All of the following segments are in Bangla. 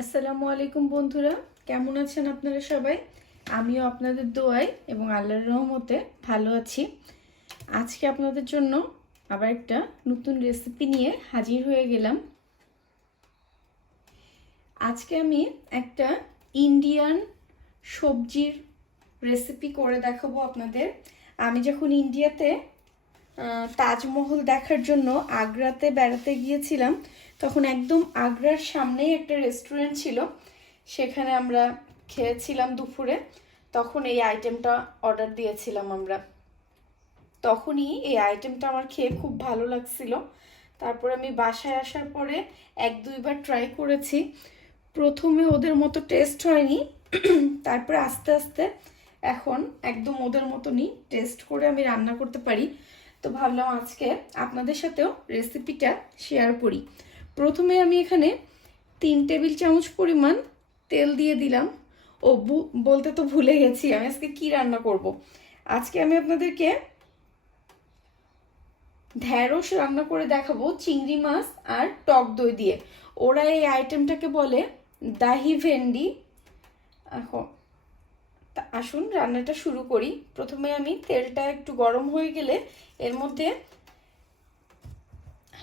আসসালামু আলাইকুম বন্ধুরা, কেমন আছেন আপনারা সবাই? আমিও আপনাদের দোয়াই এবং আল্লাহর রহমতে ভালো আছি। আজকে আপনাদের জন্য আবার একটা নতুন রেসিপি নিয়ে হাজির হয়ে গেলাম। আজকে আমি একটা ইন্ডিয়ান সবজির রেসিপি করে দেখাবো আপনাদের। আমি যখন ইন্ডিয়াতে তাজমহল দেখার জন্য আগ্রাতে বেড়াতে গিয়েছিলাম। তখন একদম আগ্রার সামনেই একটা রেস্টুরেন্ট ছিল। সেখানে আমরা খেয়েছিলাম দুপুরে। তখন এই আইটেমটা অর্ডার দিয়েছিলাম আমরা। তখনই এই আইটেমটা আমার খেয়ে খুব ভালো লাগছিল। তারপরে আমি বাসায় আসার পরে এক দুইবার ট্রাই করেছি। প্রথমে ওদের মতো টেস্ট হয়নি। তারপরে আস্তে আস্তে এখন একদম ওদের মতনই টেস্ট করে আমি রান্না করতে পারি। তো ভাবলাম আজকে আপনাদের সাথেও রেসিপিটা শেয়ার করি। প্রথমে আমি এখানে তিন টেবিল চামচ পরিমাণ তেল দিয়ে দিলাম। ও বলতে তো ভুলে গেছি, আমি আজকে কি রান্না করব। আজকে আমি আপনাদেরকে ঢ্যাঁড়স রান্না করে দেখাবো, চিংড়ি মাছ আর টক দই দিয়ে। ওরা এই আইটেমটাকে বলে দাহি ভেন্ডি। এখন তা আসুন রান্নাটা শুরু করি। প্রথমে আমি তেলটা একটু গরম হয়ে গেলে এর মধ্যে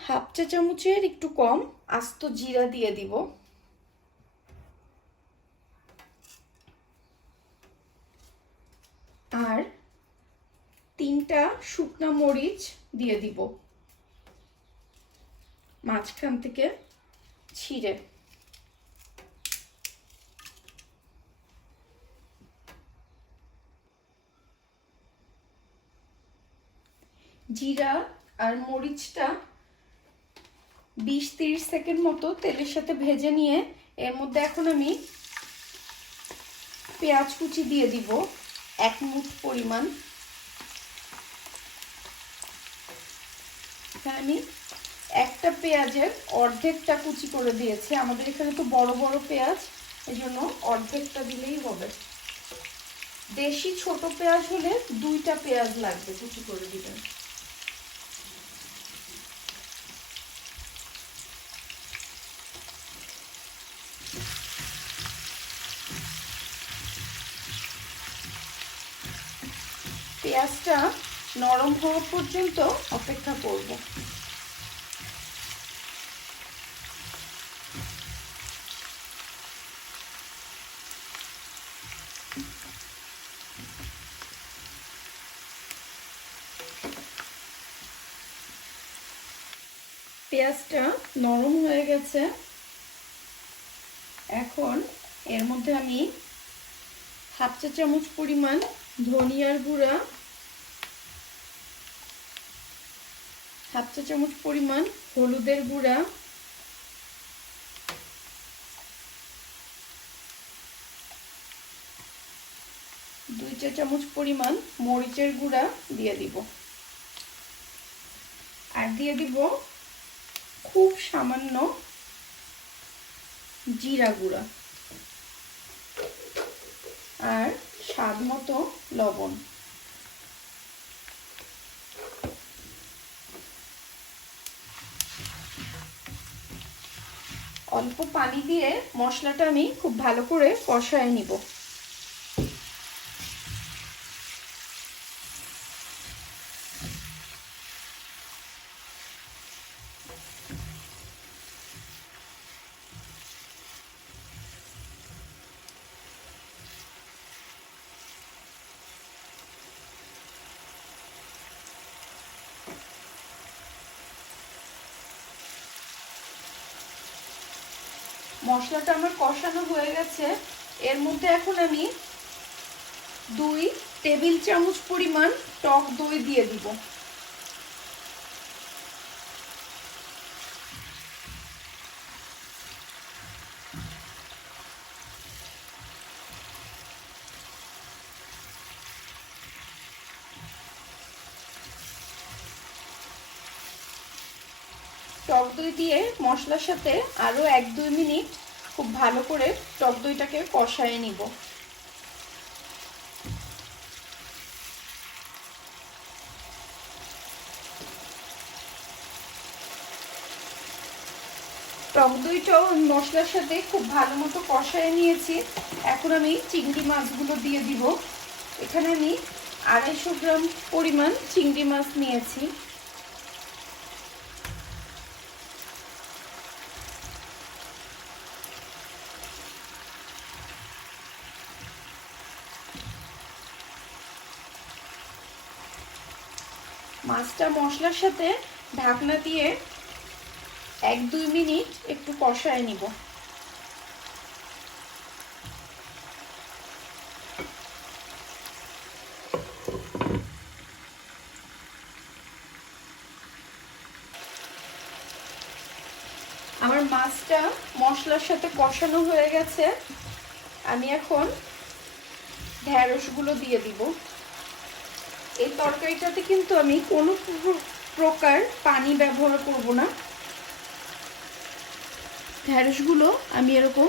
হাফ চা চামচের একটু কম আস্ত জিরা দিয়ে দিব। আর তিনটা শুকনা মরিচ দিয়ে দিব। মাঝখান থেকে ছিঁড়ে। জিরা আর মরিচটা বিশ তিরিশ সেকেন্ড মতো তেলের সাথে ভেজে নিয়ে এর মধ্যে এখন আমি পেঁয়াজ কুচি দিয়ে দিব এক মুঠ পরিমাণ। আমি একটা পেঁয়াজের অর্ধেকটা কুচি করে দিয়েছি। আমাদের এখানে তো বড় বড় পেঁয়াজ এই জন্য অর্ধেকটা দিলেই হবে। দেশি ছোট পেঁয়াজ হলে দুইটা পেঁয়াজ লাগবে, কুচি করে দিবেন পেঁয়াজটা নরম হওয়া পর্যন্ত অপেক্ষা করব। পেঁয়াজটা নরম হয়ে গেছে। এখন এর মধ্যে আমি হাফ চা চামচ পরিমাণ ধনিয়ার গুঁড়া, হাফ চা চামচ পরিমাণ হলুদের গুঁড়া, দুই চা চামচ পরিমাণ মরিচের গুঁড়া দিয়ে দিব। আর দিয়ে দিব খুব সামান্য জিরা গুঁড়া। আর স্বাদ মতো লবণ। অল্প পানি দিয়ে মশলাটা আমি খুব ভালো করে কষায় নিব। মশলাটা আমার কষানো হয়ে গেছে। এর মধ্যে এখন আমি দুই টেবিল চামচ পরিমাণ টক দই দিয়ে দিব। টক দই দিয়ে মশলার সাথে আরও এক দুই মিনিট খুব ভালো করে টক দইটাকে কষায় নিব। টক দইটাও মশলার সাথে খুব ভালো মতো কষায় নিয়েছি। এখন আমি চিংড়ি মাছগুলো দিয়ে দিব। এখানে আমি আড়াইশো গ্রাম পরিমাণ চিংড়ি মাছ নিয়েছি। মাছটা মশলার সাথে ঢাকনা দিয়ে এক দুই মিনিট একটু কষায় নিব। আমার মাছটা মশলার সাথে কষানো হয়ে গেছে। আমি এখন ঢ্যাঁড়সগুলো দিয়ে দিব। এই তরকারিটাতে কিন্তু আমি কোনো প্রকার পানি ব্যবহার করব না। ঢ্যাঁড়সগুলো আমি এরকম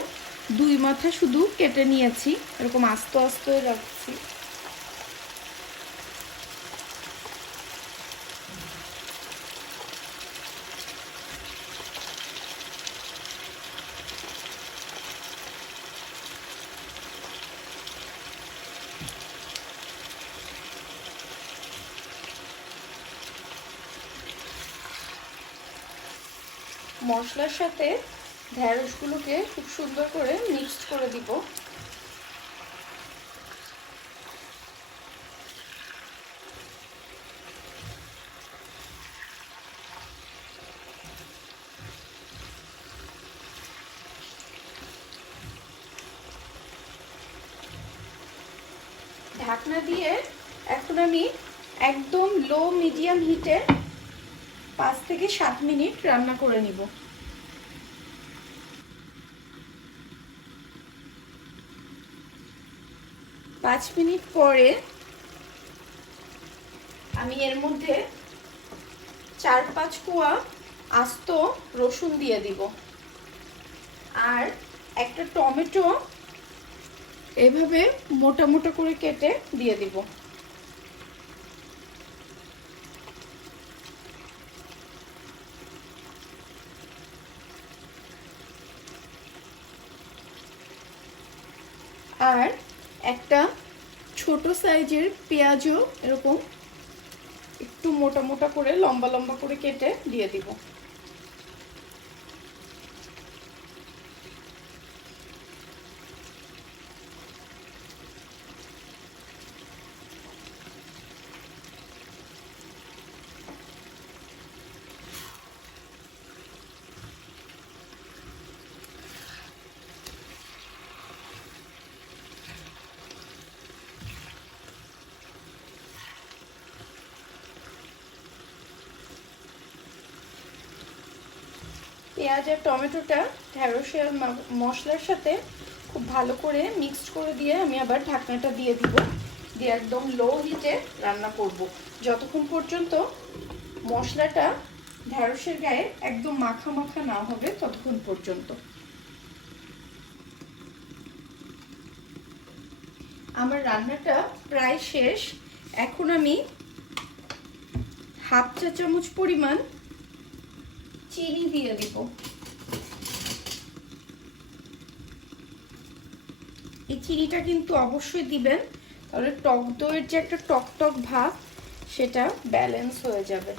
দুই মাথা শুধু কেটে নিয়েছি, এরকম আস্তে আস্তে রাখছি। মশলার সাথে ঢ্যাঁড়সগুলোকে খুব সুন্দর করে মিক্সড করে দিব। ঢাকনা দিয়ে এখন আমি একদম লো মিডিয়াম হিটে পাঁচ থেকে সাত মিনিট রান্না করে নিব। পাঁচ মিনিট পরে আমি এর মধ্যে চার পাঁচ কুয়া আস্ত রসুন দিয়ে দিব। আর একটা টমেটো এভাবে মোটা মোটা করে কেটে দিয়ে দিব। আর একটা ছোট সাইজের পেঁয়াজও এরকম একটু মোটা মোটা করে, লম্বা লম্বা করে কেটে দিয়ে দিব। পেঁয়াজ আর টমেটোটা ঢ্যাঁড়সের মশলার সাথে খুব ভালো করে মিক্সড করে দিয়ে আমি আবার ঢাকনাটা দিয়ে দিব। দিয়ে একদম লো হিটে রান্না করব। যতক্ষণ পর্যন্ত মশলাটা ঢ্যাঁড়সের গায়ে একদম মাখা মাখা না হবে, ততক্ষণ পর্যন্ত। আমার রান্নাটা প্রায় শেষ। এখন আমি হাফ চা চামচ পরিমাণ চিনি দিয়ে দিব। এই চিনিটা কিন্তু অবশ্যই দিবেন, তাহলে টক দইয়ের যে একটা টক টক ভাব, সেটা ব্যালেন্স হয়ে যাবে।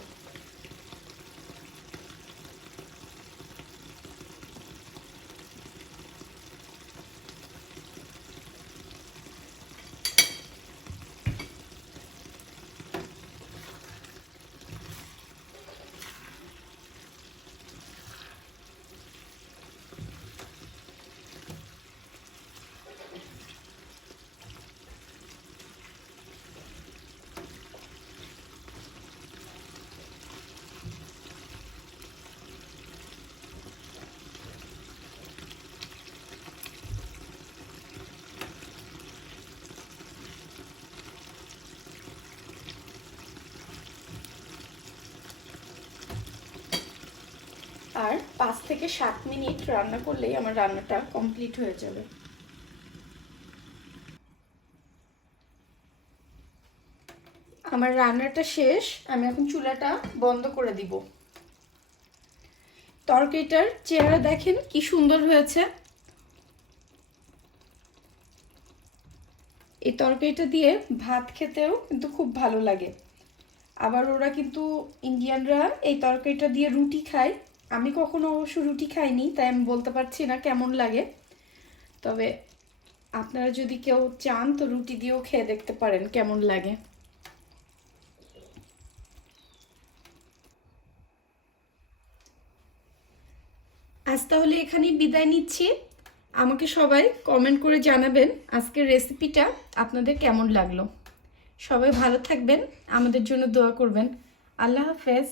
আর পাঁচ থেকে সাত মিনিট রান্না করলেই আমার রান্নাটা কমপ্লিট হয়ে যাবে। আমার রান্নাটা শেষ, আমি এখন চুলাটা বন্ধ করে দিব। তরকারিটার চেহারা দেখেন কি সুন্দর হয়েছে। এই তরকারিটা দিয়ে ভাত খেতেও কিন্তু খুব ভালো লাগে। আবার ওরা কিন্তু ইন্ডিয়ানরা এই তরকারিটা দিয়ে রুটি খায়। আমি কখনো অবশ্য রুটি খাইনি, তাই আমি বলতে পারছি না কেমন লাগে। তবে আপনারা যদি কেউ চান, তো রুটি দিয়েও খেয়ে দেখতে পারেন কেমন লাগে। আজ তাহলে এখানেই বিদায় নিচ্ছি। আমাকে সবাই কমেন্ট করে জানাবেন আজকের রেসিপিটা আপনাদের কেমন লাগল। সবাই ভালো থাকবেন, আমাদের জন্য দোয়া করবেন। আল্লাহ হাফেজ।